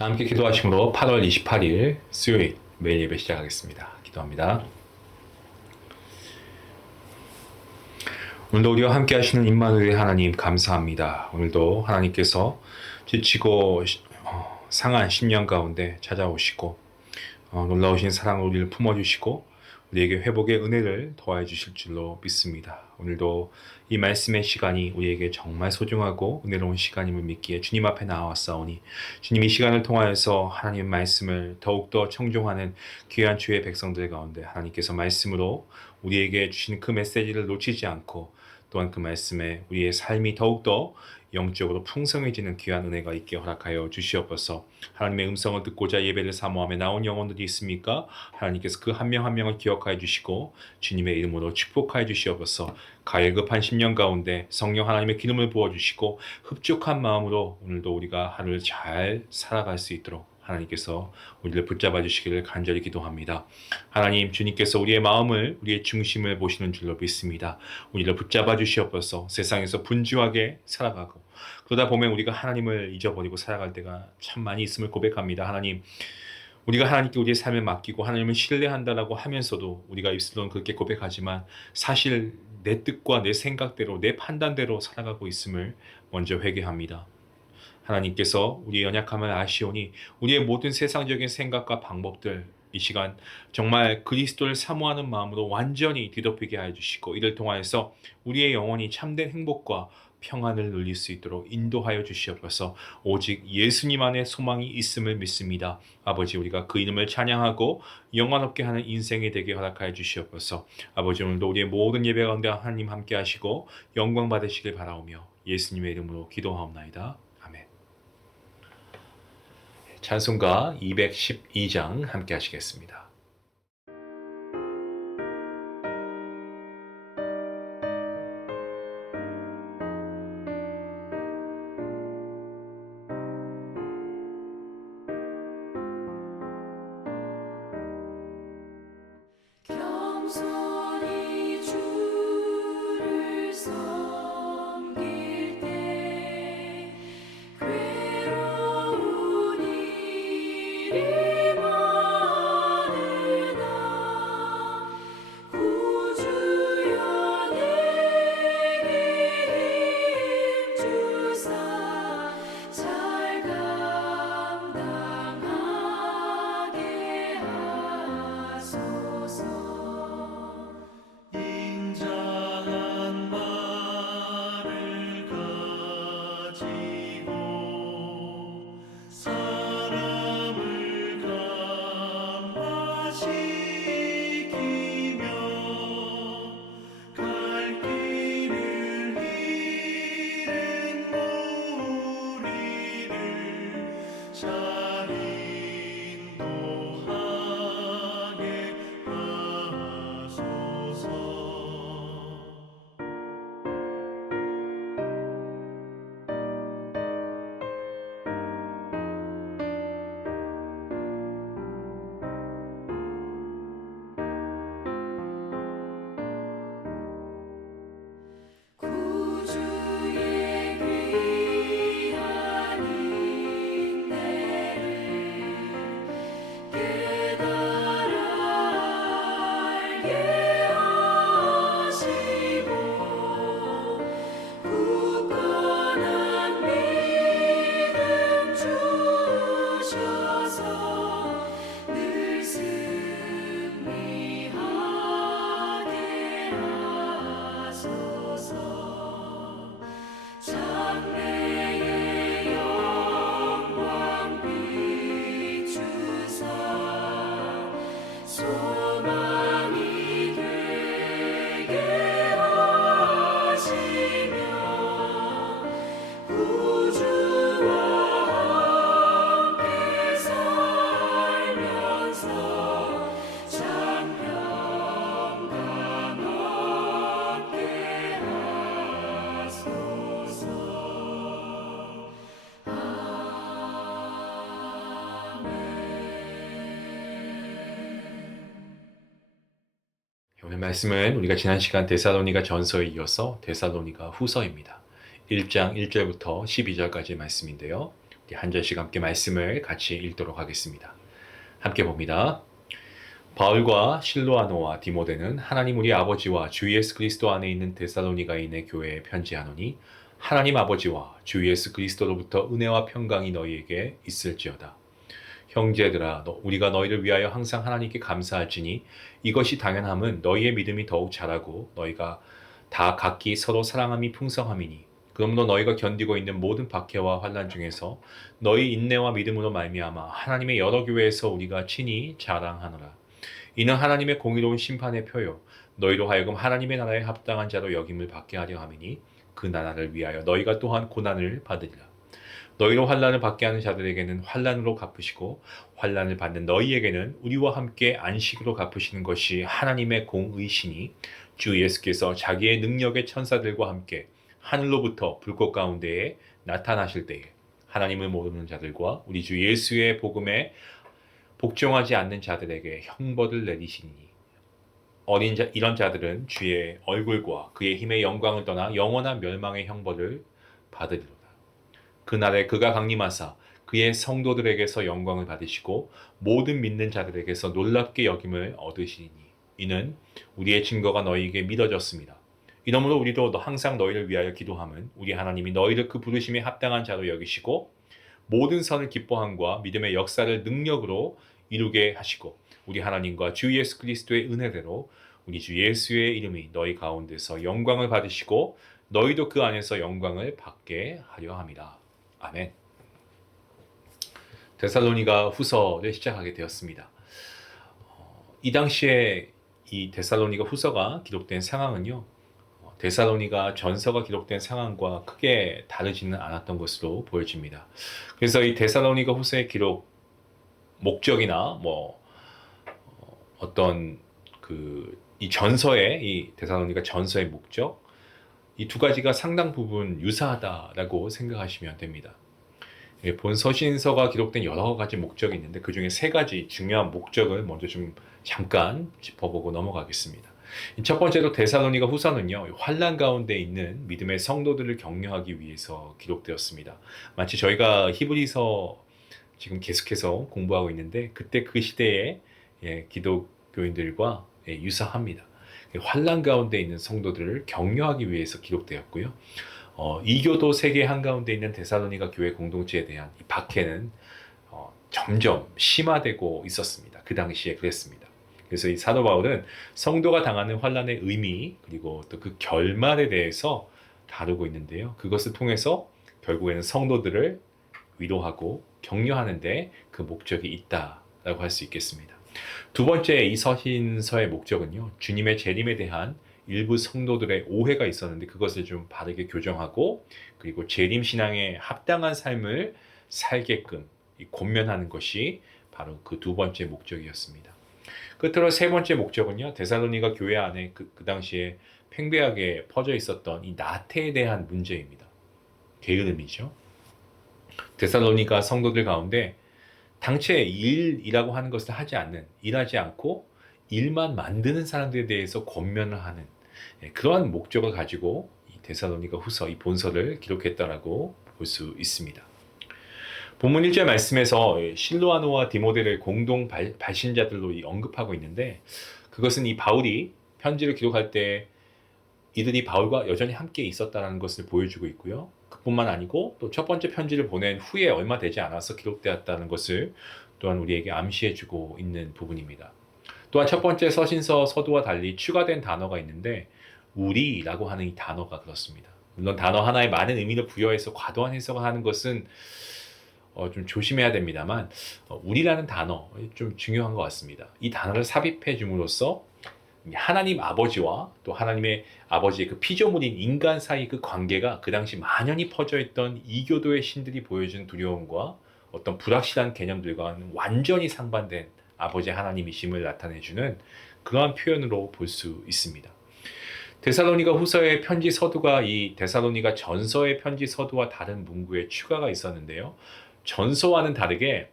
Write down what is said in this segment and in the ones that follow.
함께 기도하심으로 8월 28일 수요일 매일 예배 시작하겠습니다. 기도합니다. 오늘도 우리와 함께 하시는 임마누엘 하나님 감사합니다. 오늘도 하나님께서 지치고 상한 심령 가운데 찾아오시고 놀라우신 사랑으로 우리를 품어주시고 우리에게 회복의 은혜를 더해 주실 줄로 믿습니다. 오늘도 이 말씀의 시간이 우리에게 정말 소중하고 은혜로운 시간임을 믿기에 주님 앞에 나와왔사오니 주님 이 시간을 통하여서 하나님 말씀을 더욱더 청종하는 귀한 주의 백성들 가운데 하나님께서 말씀으로 우리에게 주신 그 메시지를 놓치지 않고 또한 그 말씀에 우리의 삶이 더욱더 영적으로 풍성해지는 귀한 은혜가 있게 허락하여 주시옵소서. 하나님의 음성을 듣고자 예배를 사모하며 나온 영혼들이 있습니까? 하나님께서 그 한 명 한 명을 기억하여 주시고 주님의 이름으로 축복하여 주시옵소서. 가열급한 심령 가운데 성령 하나님의 기름을 부어주시고 흡족한 마음으로 오늘도 우리가 하루를 잘 살아갈 수 있도록 하나님께서 우리를 붙잡아 주시기를 간절히 기도합니다. 하나님, 주님께서 우리의 마음을, 우리의 중심을 보시는 줄로 믿습니다. 우리를 붙잡아 주시옵소서. 세상에서 분주하게 살아가고 그러다 보면 우리가 하나님을 잊어버리고 살아갈 때가 참 많이 있음을 고백합니다. 하나님, 우리가 하나님께 우리의 삶을 맡기고 하나님을 신뢰한다라고 하면서도 우리가 입술로는 그렇게 고백하지만 사실 내 뜻과 내 생각대로 내 판단대로 살아가고 있음을 먼저 회개합니다. 하나님께서 우리의 연약함을 아시오니 우리의 모든 세상적인 생각과 방법들 이 시간 정말 그리스도를 사모하는 마음으로 완전히 뒤덮이게 하여 주시고 이를 통하여서 우리의 영혼이 참된 행복과 평안을 누릴 수 있도록 인도하여 주시옵소서. 오직 예수님 안에 소망이 있음을 믿습니다. 아버지, 우리가 그 이름을 찬양하고 영광 없게 하는 인생이 되게 허락하여 주시옵소서. 아버지, 오늘도 우리의 모든 예배 가운데 하나님 함께 하시고 영광 받으시길 바라오며 예수님의 이름으로 기도하옵나이다. 아멘. 찬송가 212장 함께 하시겠습니다. 겸손히 주를 섬길 때 괴로운 일이 많으나 구주여 내게 힘주사 잘 감당하게 하소서. 인자한 말을 가지고 사람을 감화시키며 갈 길을 잃은 무리를 잘 인도하게 하소서. 구주의 귀한 인내를 깨달아 알게 하시고 굳건한 믿음 주셔서 늘 승리하게 하소서. 장래의 영광 비추사 소망이 되게 하시며 구주와 함께 살면서 참 평강 얻게 하소서. 오늘 말씀은 우리가 지난 시간 데살로니가 전서에 이어서 데살로니가 후서입니다. 1장 1절부터 12절까지의 말씀인데요. 한 절씩 함께 말씀을 같이 읽도록 하겠습니다. 함께 봅니다. 바울과 실로아노와 디모데는 하나님 우리 아버지와 주 예수 그리스도 안에 있는 데살로니가인의 교회에 편지하노니 하나님 아버지와 주 예수 그리스도로부터 은혜와 평강이 너희에게 있을지어다. 형제들아, 우리가 너희를 위하여 항상 하나님께 감사할지니 이것이 당연함은 너희의 믿음이 더욱 자라고 너희가 다 각기 서로 사랑함이 풍성함이니 그러므로 너희가 견디고 있는 모든 박해와 환난 중에서 너희 인내와 믿음으로 말미암아 하나님의 여러 교회에서 우리가 친히 자랑하노라. 이는 하나님의 공의로운 심판의 표요 너희로 하여금 하나님의 나라에 합당한 자로 여김을 받게 하려 함이니 그 나라를 위하여 너희가 또한 고난을 받으리라. 너희로 환난을 받게 하는 자들에게는 환난으로 갚으시고 환난을 받는 너희에게는 우리와 함께 안식으로 갚으시는 것이 하나님의 공의시니 주 예수께서 자기의 능력의 천사들과 함께 하늘로부터 불꽃 가운데에 나타나실 때에 하나님을 모르는 자들과 우리 주 예수의 복음에 복종하지 않는 자들에게 형벌을 내리시니 이런 자들은 주의 얼굴과 그의 힘의 영광을 떠나 영원한 멸망의 형벌을 받으리로다. 그날에 그가 강림하사 그의 성도들에게서 영광을 받으시고 모든 믿는 자들에게서 놀랍게 여김을 얻으시니 이는 우리의 증거가 너희에게 믿어졌습니다. 이러므로 우리도 항상 너희를 위하여 기도함은 우리 하나님이 너희를 그 부르심에 합당한 자로 여기시고 모든 선을 기뻐함과 믿음의 역사를 능력으로 이루게 하시고 우리 하나님과 주 예수 그리스도의 은혜대로 우리 주 예수의 이름이 너희 가운데서 영광을 받으시고 너희도 그 안에서 영광을 받게 하려 함이라. 아멘. 데살로니가 후서를 시작하게 되었습니다. 이 당시에 이 데살로니가 후서가 기록된 상황은요, 데살로니가 전서가 기록된 상황과 크게 다르지는 않았던 것으로 보여집니다. 그래서 이 데살로니가 후서의 기록 목적이나 어떤 이 전서의 이 데살로니가 전서의 목적 이 두 가지가 상당 부분 유사하다라고 생각하시면 됩니다. 본 서신서가 기록된 여러 가지 목적이 있는데 그 중에 세 가지 중요한 목적을 먼저 좀 잠깐 짚어보고 넘어가겠습니다. 첫 번째로 데살로니가 후서는요, 환난 가운데 있는 믿음의 성도들을 격려하기 위해서 기록되었습니다. 마치 저희가 히브리서 지금 계속해서 공부하고 있는데 그때 그 시대의 기독교인들과 유사합니다. 환난 가운데 있는 성도들을 격려하기 위해서 기록되었고요. 이교도 세계 한가운데 있는 데살로니가 교회 공동체에 대한 이 박해는 점점 심화되고 있었습니다. 그 당시에 그랬습니다. 그래서 이 사도 바울은 성도가 당하는 환난의 의미 그리고 또 그 결말에 대해서 다루고 있는데요. 그것을 통해서 결국에는 성도들을 위로하고 격려하는데 그 목적이 있다라고 할 수 있겠습니다. 두 번째 이 서신서의 목적은요, 주님의 재림에 대한 일부 성도들의 오해가 있었는데 그것을 좀 바르게 교정하고 그리고 재림 신앙에 합당한 삶을 살게끔 권면하는 것이 바로 그 두 번째 목적이었습니다. 끝으로 세 번째 목적은요, 데살로니가 교회 안에 그 당시에 팽배하게 퍼져 있었던 이 나태에 대한 문제입니다. 게으름이죠. 데살로니가 성도들 가운데 당최 일이라고 하는 것을 일하지 않고 일만 만드는 사람들에 대해서 권면을 하는 그러한 목적을 가지고 이 데살로니가 후서, 이 본서를 기록했다라고 볼 수 있습니다. 본문 1절 말씀에서 실로아노와 디모데를 공동 발신자들로 언급하고 있는데 그것은 이 바울이 편지를 기록할 때 이들이 바울과 여전히 함께 있었다는 것을 보여주고 있고요. 그뿐만 아니고 또 첫 번째 편지를 보낸 후에 얼마 되지 않아서 기록되었다는 것을 또한 우리에게 암시해주고 있는 부분입니다. 또한 첫 번째 서신서 서두와 달리 추가된 단어가 있는데 우리라고 하는 이 단어가 그렇습니다. 물론 단어 하나에 많은 의미를 부여해서 과도한 해석을 하는 것은 좀 조심해야 됩니다만 우리라는 단어 좀 중요한 것 같습니다. 이 단어를 삽입해 줌으로써 하나님 아버지와 또 하나님의 아버지의 그 피조물인 인간 사이 그 관계가 그 당시 만연히 퍼져 있던 이교도의 신들이 보여준 두려움과 어떤 불확실한 개념들과는 완전히 상반된 아버지 하나님이심을 나타내주는 그러한 표현으로 볼 수 있습니다. 데살로니가 후서의 편지 서두가 이 데살로니가 전서의 편지 서두와 다른 문구에 추가가 있었는데요. 전서와는 다르게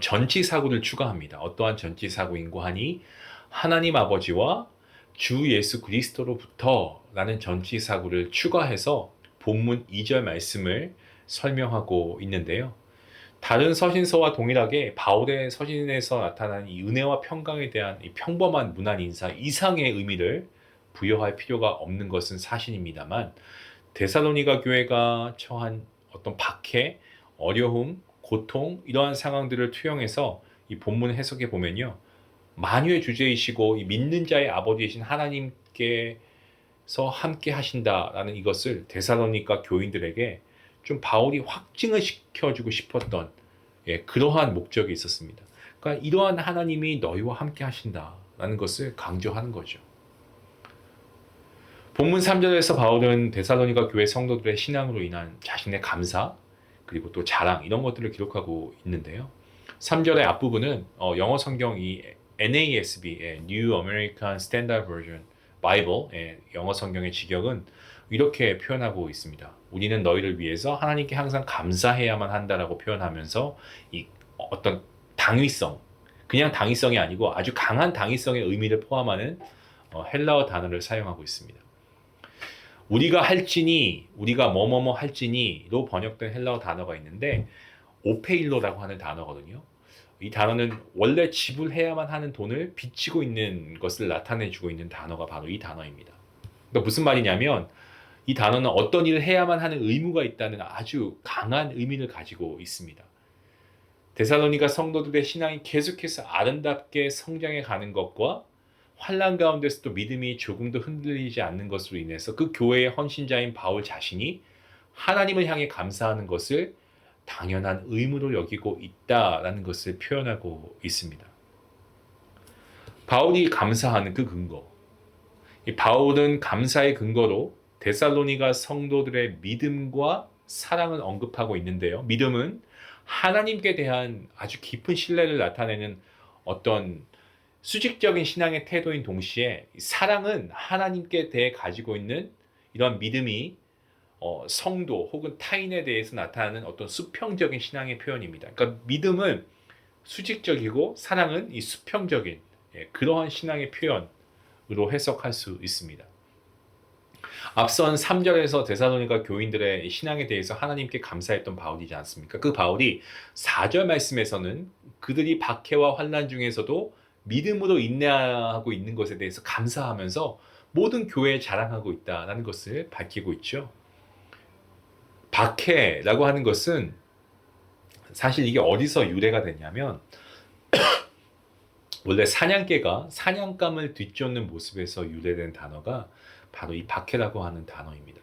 전치사구를 추가합니다. 어떠한 전치사구인고 하니 하나님 아버지와 주 예수 그리스도로부터 라는 전치사구를 추가해서 본문 2절 말씀을 설명하고 있는데요. 다른 서신서와 동일하게 바울의 서신에서 나타난 이 은혜와 평강에 대한 이 평범한 문안 인사 이상의 의미를 부여할 필요가 없는 것은 사실입니다만 데살로니가 교회가 처한 어떤 박해, 어려움, 고통 이러한 상황들을 투영해서 이 본문 해석해 보면요. 만유의 주제이시고 이 믿는 자의 아버지이신 하나님께서 함께 하신다라는 이것을 데살로니가 교인들에게 좀 바울이 확증을 시켜주고 싶었던 그러한 목적이 있었습니다. 그러니까 이러한 하나님이 너희와 함께 하신다라는 것을 강조하는 거죠. 본문 3절에서 바울은 데살로니가 교회 성도들의 신앙으로 인한 자신의 감사 그리고 또 자랑 이런 것들을 기록하고 있는데요. 3절의 앞부분은 영어 성경 이 NASB New American Standard Version Bible 영어 성경의 직역은 이렇게 표현하고 있습니다. 우리는 너희를 위해서 하나님께 항상 감사해야만 한다라고 표현하면서 이 어떤 당위성, 그냥 당위성이 아니고 아주 강한 당위성의 의미를 포함하는 헬라어 단어를 사용하고 있습니다. 우리가 할지니, 우리가 뭐뭐뭐 할지니로 번역된 헬라어 단어가 있는데 오페일로라고 하는 단어거든요. 이 단어는 원래 지불해야만 하는 돈을 비치고 있는 것을 나타내주고 있는 단어가 바로 이 단어입니다. 그러니까 무슨 말이냐면 이 단어는 어떤 일을 해야만 하는 의무가 있다는 아주 강한 의미를 가지고 있습니다. 데살로니가 성도들의 신앙이 계속해서 아름답게 성장해 가는 것과 환난 가운데서도 믿음이 조금도 흔들리지 않는 것으로 인해서 그 교회의 헌신자인 바울 자신이 하나님을 향해 감사하는 것을 당연한 의무로 여기고 있다라는 것을 표현하고 있습니다. 바울이 감사하는 그 근거, 이 바울은 감사의 근거로 데살로니가 성도들의 믿음과 사랑을 언급하고 있는데요. 믿음은 하나님께 대한 아주 깊은 신뢰를 나타내는 어떤 수직적인 신앙의 태도인 동시에 사랑은 하나님께 대해 가지고 있는 이런 믿음이 성도 혹은 타인에 대해서 나타나는 어떤 수평적인 신앙의 표현입니다. 그러니까 믿음은 수직적이고 사랑은 이 수평적인 그러한 신앙의 표현으로 해석할 수 있습니다. 앞선 3절에서 데살로니가 교인들의 신앙에 대해서 하나님께 감사했던 바울이지 않습니까? 그 바울이 4절 말씀에서는 그들이 박해와 환난 중에서도 믿음으로 인내하고 있는 것에 대해서 감사하면서 모든 교회에 자랑하고 있다는 것을 밝히고 있죠. 박해라고 하는 것은 사실 이게 어디서 유래가 됐냐면 원래 사냥개가 사냥감을 뒤쫓는 모습에서 유래된 단어가 바로 이 박해라고 하는 단어입니다.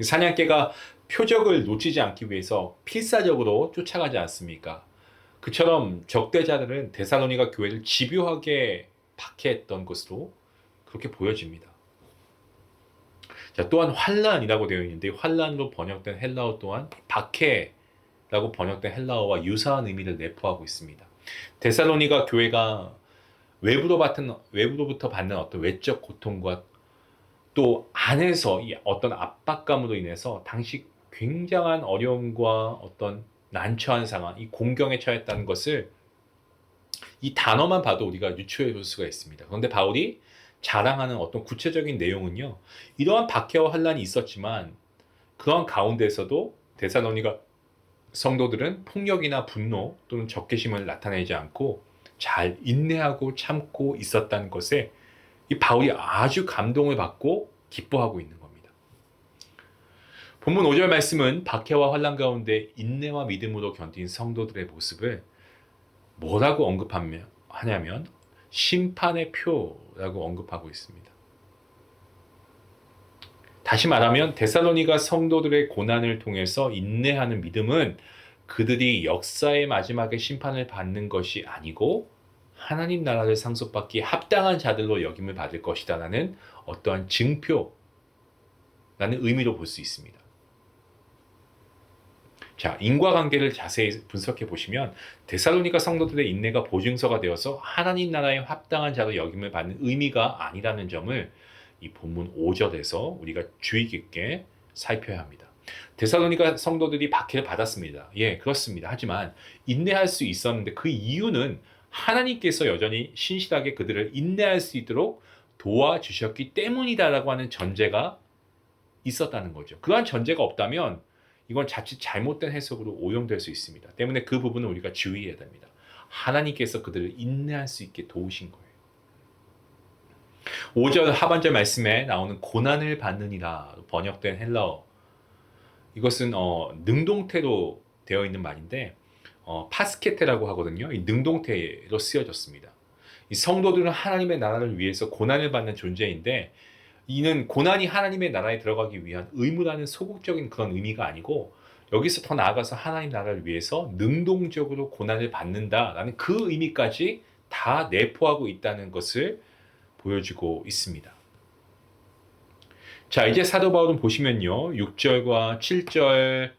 사냥개가 표적을 놓치지 않기 위해서 필사적으로 쫓아가지 않습니까? 그처럼 적대자들은 데살로니가 교회를 집요하게 박해했던 것으로 그렇게 보여집니다. 자, 또한 환란이라고 되어 있는데 환란으로 번역된 헬라어 또한 박해라고 번역된 헬라어와 유사한 의미를 내포하고 있습니다. 데살로니가 교회가 외부로부터 받는 어떤 외적 고통과 또 안에서 이 어떤 압박감으로 인해서 당시 굉장한 어려움과 어떤 난처한 상황, 이 공경에 처했다는 것을 이 단어만 봐도 우리가 유추해 볼 수가 있습니다. 그런데 바울이 자랑하는 어떤 구체적인 내용은요, 이러한 박해와 환란이 있었지만 그러한 가운데서도 데살로니가 성도들은 폭력이나 분노 또는 적개심을 나타내지 않고 잘 인내하고 참고 있었다는 것에 이 바울이 아주 감동을 받고 기뻐하고 있는 겁니다. 본문 5절 말씀은 박해와 환난 가운데 인내와 믿음으로 견딘 성도들의 모습을 뭐라고 언급하냐면 심판의 표라고 언급하고 있습니다. 다시 말하면 데살로니가 성도들의 고난을 통해서 인내하는 믿음은 그들이 역사의 마지막에 심판을 받는 것이 아니고 하나님 나라를 상속받기에 합당한 자들로 여김을 받을 것이다라는 어떠한 증표라는 의미로 볼 수 있습니다. 자, 인과관계를 자세히 분석해 보시면 데살로니가 성도들의 인내가 보증서가 되어서 하나님 나라에 합당한 자로 여김을 받는 의미가 아니라는 점을 이 본문 5절에서 우리가 주의 깊게 살펴야 합니다. 데살로니가 성도들이 박해를 받았습니다. 예, 그렇습니다. 하지만 인내할 수 있었는데 그 이유는 하나님께서 여전히 신실하게 그들을 인내할 수 있도록 도와주셨기 때문이다라고 하는 전제가 있었다는 거죠. 그러한 전제가 없다면 이건 자칫 잘못된 해석으로 오용될 수 있습니다. 때문에 그 부분은 우리가 주의해야 됩니다. 하나님께서 그들을 인내할 수 있게 도우신 거예요. 5절 하반절 말씀에 나오는 고난을 받느니라 번역된 헬라어, 이것은 능동태로 되어 있는 말인데 파스케테라고 하거든요. 이 능동태로 쓰여졌습니다. 이 성도들은 하나님의 나라를 위해서 고난을 받는 존재인데, 이는 고난이 하나님의 나라에 들어가기 위한 의무라는 소극적인 그런 의미가 아니고, 여기서 더 나아가서 하나님 나라를 위해서 능동적으로 고난을 받는다라는 그 의미까지 다 내포하고 있다는 것을 보여주고 있습니다. 자, 이제 사도 바울은 보시면요, 6절과 7절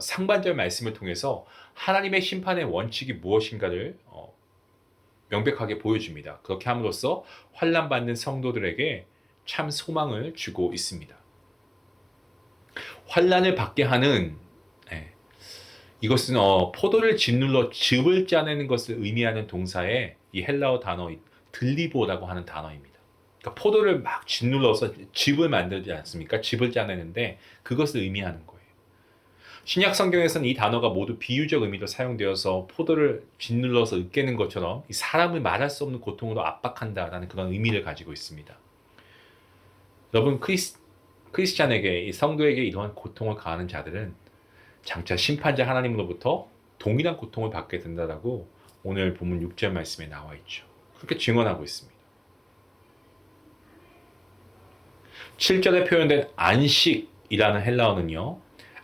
상반절 말씀을 통해서 하나님의 심판의 원칙이 무엇인가를 명백하게 보여줍니다. 그렇게 함으로써 환난받는 성도들에게 참 소망을 주고 있습니다. 환난을 받게 하는, 이것은 포도를 짓눌러 즙을 짜내는 것을 의미하는 동사의 이 헬라어 단어 들리보라고 하는 단어입니다. 그러니까 포도를 막 짓눌러서 즙을 만들지 않습니까? 즙을 짜내는데 그것을 의미하는 거예요. 신약 성경에서는 이 단어가 모두 비유적 의미로 사용되어서 포도를 짓눌러서 으깨는 것처럼 이 사람을 말할 수 없는 고통으로 압박한다라는 그런 의미를 가지고 있습니다. 여러분, 크리스찬에게, 이 성도에게 이러한 고통을 가하는 자들은 장차 심판자 하나님으로부터 동일한 고통을 받게 된다라고 오늘 본문 6절 말씀에 나와 있죠. 그렇게 증언하고 있습니다. 7절에 표현된 안식이라는 헬라어는요,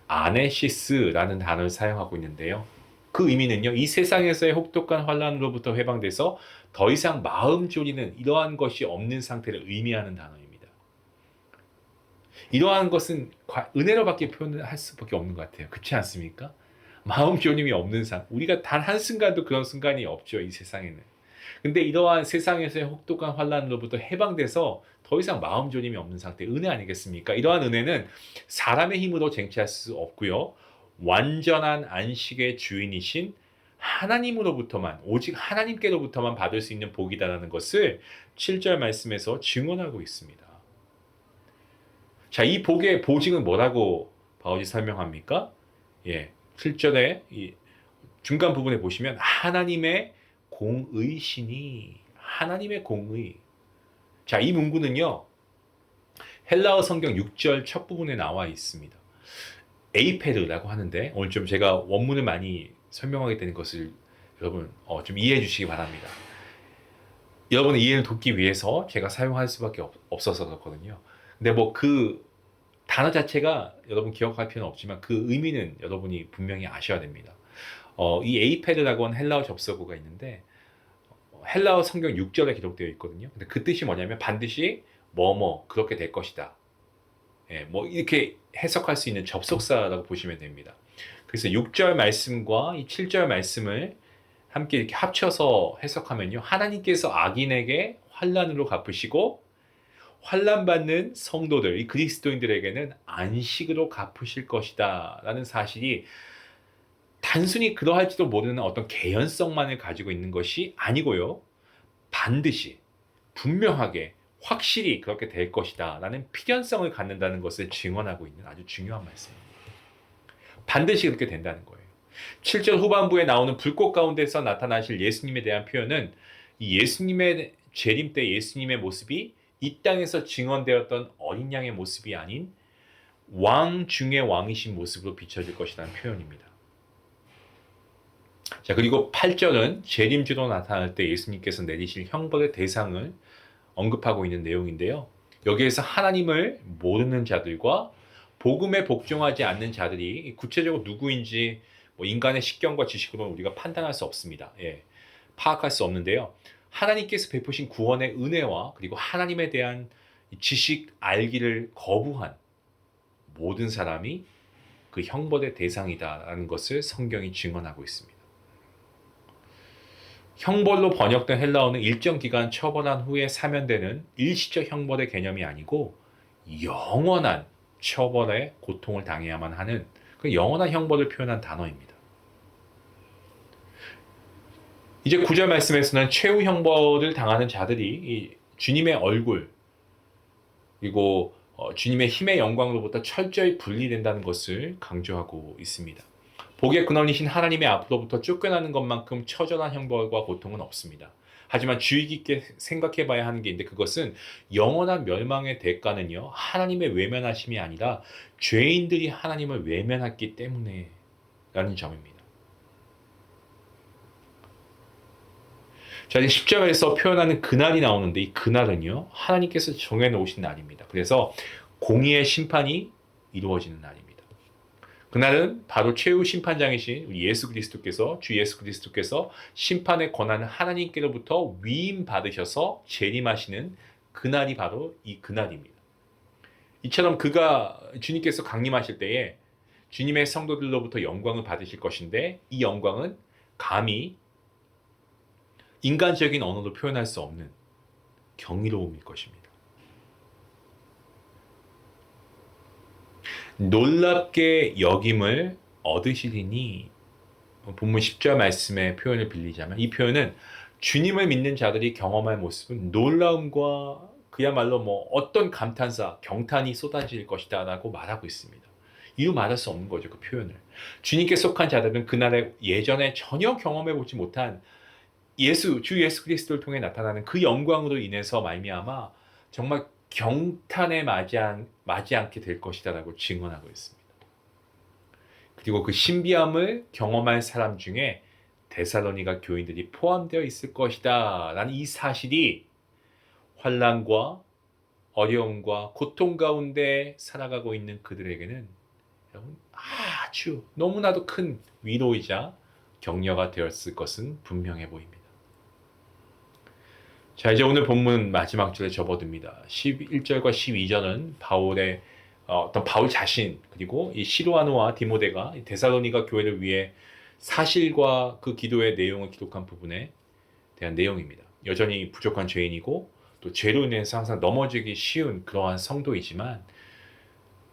아네시스라는 단어를 사용하고 있는데요. 그 의미는요, 이 세상에서의 혹독한 환난으로부터 해방돼서 더 이상 마음 졸이는 이러한 것이 없는 상태를 의미하는 단어입니다. 이러한 것은 은혜로밖에 표현할 수밖에 없는 것 같아요. 그렇지 않습니까? 마음 졸임이 없는 우리가 단 한순간도 그런 순간이 없죠, 이 세상에는. 근데 이러한 세상에서의 혹독한 환난으로부터 해방돼서 더 이상 마음 졸임이 없는 상태, 은혜 아니겠습니까? 이러한 은혜는 사람의 힘으로 쟁취할 수 없고요, 완전한 안식의 주인이신 하나님으로부터만, 오직 하나님께로부터만 받을 수 있는 복이다라는 것을 7절 말씀에서 증언하고 있습니다. 자, 이 복의 보증은 뭐라고 바울이 설명합니까? 7절에 이 중간 부분에 보시면 하나님의 공의시니, 하나님의 공의. 자, 이 문구는요, 헬라어 성경 6절 첫 부분에 나와 있습니다. 에이페르라고 하는데, 오늘 좀 제가 원문을 많이 설명하게 되는 것을 여러분 좀 이해해 주시기 바랍니다. 여러분의 이해를 돕기 위해서 제가 사용할 수밖에 없어서 그렇거든요. 근데 그 단어 자체가 여러분 기억할 필요는 없지만 그 의미는 여러분이 분명히 아셔야 됩니다. 이 에이페르라고 하는 헬라어 접속어가 있는데, 헬라어 성경 6절에 기록되어 있거든요. 근데 그 뜻이 뭐냐면 반드시 그렇게 될 것이다. 이렇게 해석할 수 있는 접속사라고 보시면 됩니다. 그래서 6절 말씀과 이 7절 말씀을 함께 이렇게 합쳐서 해석하면요, 하나님께서 악인에게 환난으로 갚으시고 환난받는 성도들, 이 그리스도인들에게는 안식으로 갚으실 것이다 라는 사실이 단순히 그러할지도 모르는 어떤 개연성만을 가지고 있는 것이 아니고요, 반드시 분명하게 확실히 그렇게 될 것이다 라는 필연성을 갖는다는 것을 증언하고 있는 아주 중요한 말씀입니다. 반드시 그렇게 된다는 거예요. 7절 후반부에 나오는 불꽃 가운데서 나타나실 예수님에 대한 표현은 이 예수님의 재림 때 예수님의 모습이 이 땅에서 증언되었던 어린 양의 모습이 아닌 왕 중의 왕이신 모습으로 비춰질 것이라는 표현입니다. 자, 그리고 8절은 재림주로 나타날 때 예수님께서 내리실 형벌의 대상을 언급하고 있는 내용인데요. 여기에서 하나님을 모르는 자들과 복음에 복종하지 않는 자들이 구체적으로 누구인지 인간의 식견과 지식으로는 우리가 판단할 수 없습니다. 파악할 수 없는데요. 하나님께서 베푸신 구원의 은혜와 그리고 하나님에 대한 지식 알기를 거부한 모든 사람이 그 형벌의 대상이다라는 것을 성경이 증언하고 있습니다. 형벌로 번역된 헬라어는 일정 기간 처벌한 후에 사면되는 일시적 형벌의 개념이 아니고 영원한 처벌의 고통을 당해야만 하는 그 영원한 형벌을 표현한 단어입니다. 이제 9절 말씀에서는 최후 형벌을 당하는 자들이 이 주님의 얼굴, 그리고 주님의 힘의 영광으로부터 철저히 분리된다는 것을 강조하고 있습니다. 복의 근원이신 하나님의 앞으로부터 쫓겨나는 것만큼 처절한 형벌과 고통은 없습니다. 하지만 주의 깊게 생각해 봐야 하는 게 있는데, 그것은 영원한 멸망의 대가는요, 하나님의 외면하심이 아니라 죄인들이 하나님을 외면했기 때문에 라는 점입니다. 자, 이제 십자가에서 표현하는 그날이 나오는데, 이 그날은요, 하나님께서 정해놓으신 날입니다. 그래서 공의의 심판이 이루어지는 날입니다. 그날은 바로 최후 심판장이신 우리 예수 그리스도께서, 주 예수 그리스도께서 심판의 권한을 하나님께로부터 위임 받으셔서 재림하시는 그날이 바로 이 그날입니다. 이처럼 주님께서 강림하실 때에 주님의 성도들로부터 영광을 받으실 것인데, 이 영광은 감히 인간적인 언어로 표현할 수 없는 경이로움일 것입니다. 놀랍게 여김을 얻으시리니, 본문 10절 말씀의 표현을 빌리자면, 이 표현은 주님을 믿는 자들이 경험할 모습은 놀라움과 그야말로 어떤 감탄사, 경탄이 쏟아질 것이다 라고 말하고 있습니다. 이루 말할 수 없는 거죠, 그 표현을. 주님께 속한 자들은 그날에 예전에 전혀 경험해보지 못한 주 예수 그리스도를 통해 나타나는 그 영광으로 인해서 말미암아 정말 경탄에 맞지 않게 될 것이다라고 증언하고 있습니다. 그리고 그 신비함을 경험할 사람 중에 데살로니가 교인들이 포함되어 있을 것이다 라는 이 사실이 환난과 어려움과 고통 가운데 살아가고 있는 그들에게는 여러분 아주 너무나도 큰 위로이자 격려가 되었을 것은 분명해 보입니다. 자, 이제 오늘 본문 마지막 절에 접어듭니다. 11절과 12절은 바울의 바울 자신, 그리고 이 시루아노와 디모데가 데살로니가 교회를 위해 사실과 그 기도의 내용을 기록한 부분에 대한 내용입니다. 여전히 부족한 죄인이고 또 죄로 인해서 항상 넘어지기 쉬운 그러한 성도이지만,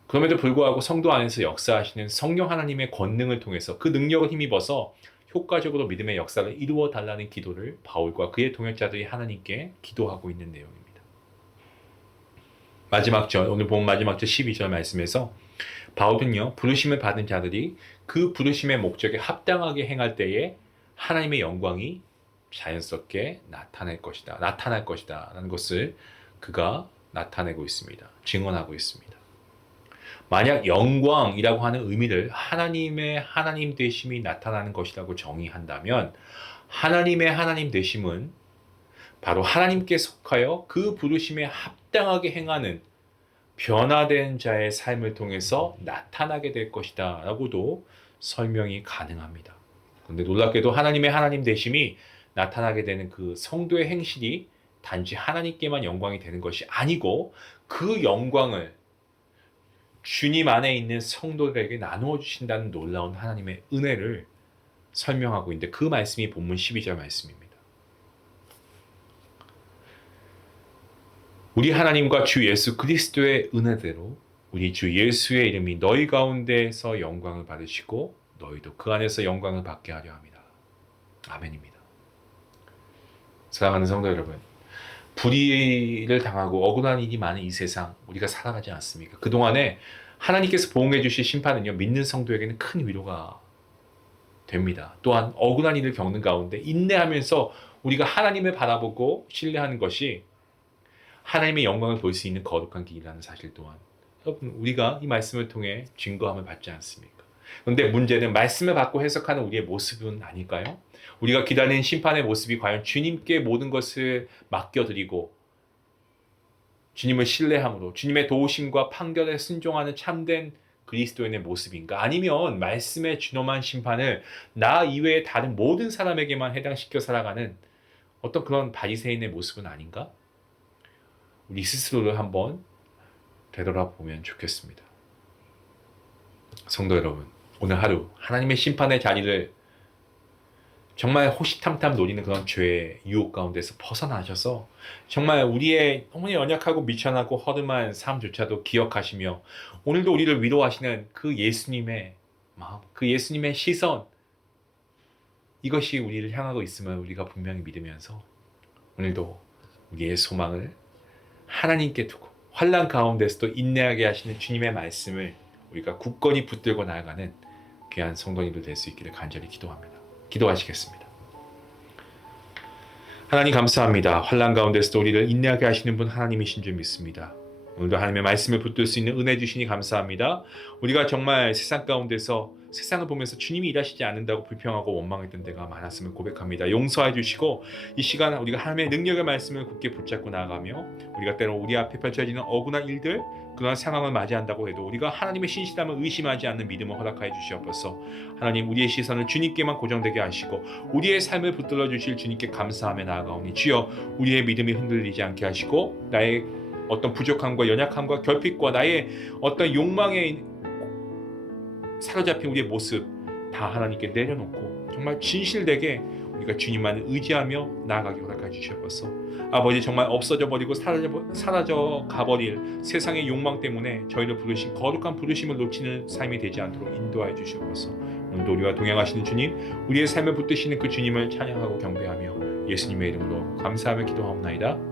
그럼에도 불구하고 성도 안에서 역사하시는 성령 하나님의 권능을 통해서 그 능력을 힘입어서 효과적으로 믿음의 역사를 이루어 달라는 기도를 바울과 그의 동역자들이 하나님께 기도하고 있는 내용입니다. 오늘 본 마지막 절 12절 말씀에서 바울은요, 부르심을 받은 자들이 그 부르심의 목적에 합당하게 행할 때에 하나님의 영광이 자연스럽게 나타날 것이다 라는 것을 그가 나타내고 있습니다. 증언하고 있습니다. 만약 영광이라고 하는 의미를 하나님의 하나님 되심이 나타나는 것이라고 정의한다면, 하나님의 하나님 되심은 바로 하나님께 속하여 그 부르심에 합당하게 행하는 변화된 자의 삶을 통해서 나타나게 될 것이다 라고도 설명이 가능합니다. 그런데 놀랍게도 하나님의 하나님 되심이 나타나게 되는 그 성도의 행실이 단지 하나님께만 영광이 되는 것이 아니고, 그 영광을 주님 안에 있는 성도들에게 나누어 주신다는 놀라운 하나님의 은혜를 설명하고 있는데, 그 말씀이 본문 12절 말씀입니다. 우리 하나님과 주 예수 그리스도의 은혜대로 우리 주 예수의 이름이 너희 가운데에서 영광을 받으시고 너희도 그 안에서 영광을 받게 하려 합니다. 아멘입니다. 사랑하는 성도 여러분, 불의를 당하고 억울한 일이 많은 이 세상 우리가 살아가지 않습니까? 그동안에 하나님께서 보응해 주실 심판은요, 믿는 성도에게는 큰 위로가 됩니다. 또한 억울한 일을 겪는 가운데 인내하면서 우리가 하나님을 바라보고 신뢰하는 것이 하나님의 영광을 볼 수 있는 거룩한 길이라는 사실 또한, 여러분, 우리가 이 말씀을 통해 증거함을 받지 않습니까? 그런데 문제는 말씀을 받고 해석하는 우리의 모습은 아닐까요? 우리가 기다리는 심판의 모습이 과연 주님께 모든 것을 맡겨드리고 주님을 신뢰함으로 주님의 도우심과 판결에 순종하는 참된 그리스도인의 모습인가? 아니면 말씀의 준엄한 심판을 나 이외의 다른 모든 사람에게만 해당시켜 살아가는 어떤 그런 바리새인의 모습은 아닌가? 우리 스스로를 한번 되돌아보면 좋겠습니다. 성도 여러분, 오늘 하루 하나님의 심판의 자리를 정말 호시탐탐 노리는 그런 죄의 유혹 가운데서 벗어나셔서 정말 우리의 너무 연약하고 미천하고 허름한 삶조차도 기억하시며 오늘도 우리를 위로하시는 그 예수님의 마음, 그 예수님의 시선, 이것이 우리를 향하고 있음을 우리가 분명히 믿으면서 오늘도 우리의 소망을 하나님께 두고 환난 가운데서도 인내하게 하시는 주님의 말씀을 우리가 굳건히 붙들고 나아가는 귀한 성도님들 될 수 있기를 간절히 기도합니다. 기도하시겠습니다. 하나님 감사합니다. 환난 가운데서도 우리를 인내하게 하시는 분 하나님이신 줄 믿습니다. 오늘도 하나님의 말씀을 붙들 수 있는 은혜 주시니 감사합니다. 우리가 정말 세상 가운데서 세상을 보면서 주님이 일하시지 않는다고 불평하고 원망했던 데가 많았음을 고백합니다. 용서해 주시고 이 시간 우리가 하나님의 능력의 말씀을 굳게 붙잡고 나아가며 우리가 때로 우리 앞에 펼쳐지는 억울한 일들 그런 상황을 맞이한다고 해도 우리가 하나님의 신실함을 의심하지 않는 믿음을 허락하여 주시옵소서. 하나님 우리의 시선을 주님께만 고정되게 하시고 우리의 삶을 붙들어 주실 주님께 감사하며 나아가오니 주여 우리의 믿음이 흔들리지 않게 하시고 나의 어떤 부족함과 연약함과 결핍과 나의 어떤 욕망에 사로잡힌 우리의 모습 다 하나님께 내려놓고 정말 진실되게 우리가 주님만을 의지하며 나아가기 허락해 주시옵소서. 아버지 정말 없어져 버리고 사라져 가버릴 세상의 욕망 때문에 저희를 부르신 거룩한 부르심을 놓치는 삶이 되지 않도록 인도하여 주시옵소서. 오늘도 우리와 동행하시는 주님 우리의 삶을 붙드시는 그 주님을 찬양하고 경배하며 예수님의 이름으로 감사하며 기도하옵나이다.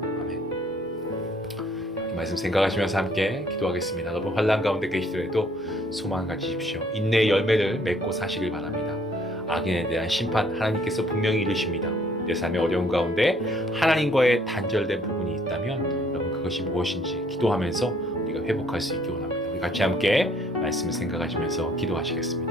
말씀 생각하시면서 함께 기도하겠습니다. 여러분 환난 가운데 계시더라도 소망 가지십시오. 인내의 열매를 맺고 사시길 바랍니다. 악인에 대한 심판 하나님께서 분명히 이루십니다. 내 삶의 어려운 가운데 하나님과의 단절된 부분이 있다면 여러분 그것이 무엇인지 기도하면서 우리가 회복할 수 있기 원합니다. 우리 같이 함께 말씀을 생각하시면서 기도하시겠습니다.